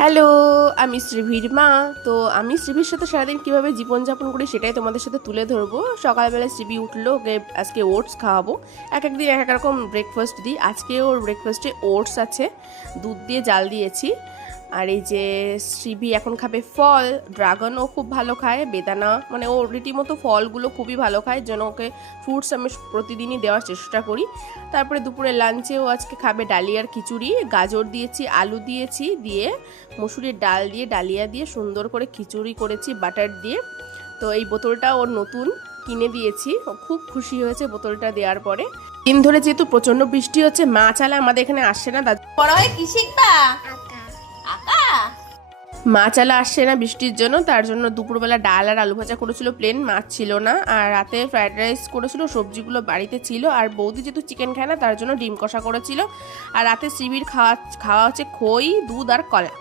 Hello, আমি শ্রীভির মা। তো আমি শ্রীভির সাথে সারাদিন কীভাবে জীবনযাপন করি সেটাই তোমাদের সাথে তুলে ধরবো। সকালবেলায় শ্রীভি উঠলো, ওকে আজকে ওটস খাওয়াবো। এক এক দিন এক এক রকম ব্রেকফাস্ট দিই। আজকে ওর ব্রেকফাস্টে ওটস আছে, দুধ দিয়ে জাল দিয়েছি। আর এই যে শ্রীভি এখন খাবে ফল, ড্রাগনও খুব ভালো খায়, বেদানা, মানে ও রীতিমতো ফলগুলো খুবই ভালো খায়, যেন ওকে ফ্রুটস আমি প্রতিদিনই দেওয়ার চেষ্টা করি। তারপরে দুপুরে লাঞ্চেও আজকে খাবে ডালিয়ার খিচুড়ি, গাজর দিয়েছি, আলু দিয়েছি, দিয়ে মসুরির ডাল দিয়ে ডালিয়া দিয়ে সুন্দর করে খিচুড়ি করেছি বাটার দিয়ে। তো এই বোতলটা ওর নতুন কিনে দিয়েছি, ও খুব খুশি হয়েছে বোতলটা দেওয়ার পরে। দিন ধরে যেহেতু প্রচন্ড বৃষ্টি হচ্ছে, মা চালা আমাদের এখানে আসছে না, বড় হয়ে কি শিখবা? আঁকা। মা চালা আসছে না বৃষ্টির জন্য, তার জন্য দুপুরবেলা ডাল আর আলু ভাজা করেছিল, প্লেন, মাছ ছিল না। আর রাতে ফ্রাইড রাইস করেছিল, সবজিগুলো বাড়িতে ছিল। আর বৌদি যেহেতু চিকেন খায় না, তার জন্য ডিম কষা করেছিল। আর রাতে শ্রীভির খাওয়া হচ্ছে খই, দুধ আর কলা।